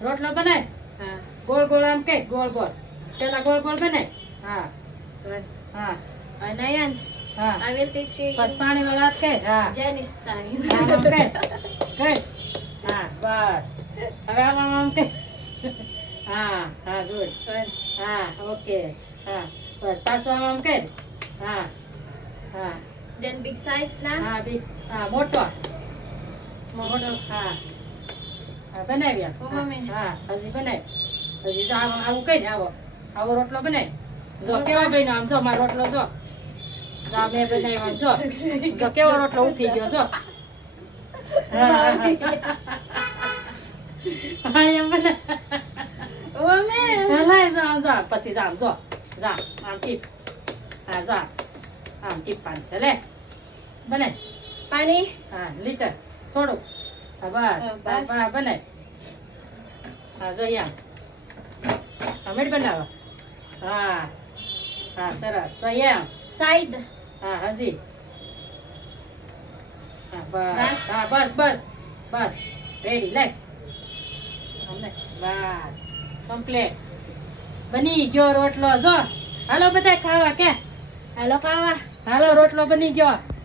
રોટલો બનાય હા ગોળ ગોળ આમ કે ગોળ ગોળ પેલા ગોળ ગોળ બનાય હા Swan. હા Ano yan? હા I will teach you બસ પાણી વાળા હાથ કે હા Jenny's time. આમ આમ કે કઈ હા બસ હવે આમ કે હા હા ગુડ Swan. હા ઓકે હા બસ પાછું આમ કે હા હા Then big size na. હા બી હા મોટો મોટો હા હા બનાવી આપ. ઓ મમ્મી. હા હજી બનાય હજી તો આવું કઈ આવો આવો રોટલો બનાય જો રોટલો? કેવો બન્યો આમ જો મારો રોટલો જો જા મેં બનાવ્યો આમ જો જો કેવો રોટલો ઉઠી ગયો જો હા હા એમ બને Oh, mami. લાય જા આમ જા પછી જા આમ જો જા આમ ટીપ હા જા આમ ટીપ પાન છે લે બનાય Pani? હા લીટર થોડુંક હા બસ હા, બસ. હા બનાય હા જોઈએ આમ હમેડ બનાવો હા હા સરસ જોઈએ આમ Side. હા હજી હા બસ બસ. હા બસ બસ બસ રેડી લે અમને બસ કમ્પ્લીટ બની ગયો રોટલો જો હાલો બધા ખાવા કે Hello, Kawa. હાલો રોટલો બની ગયો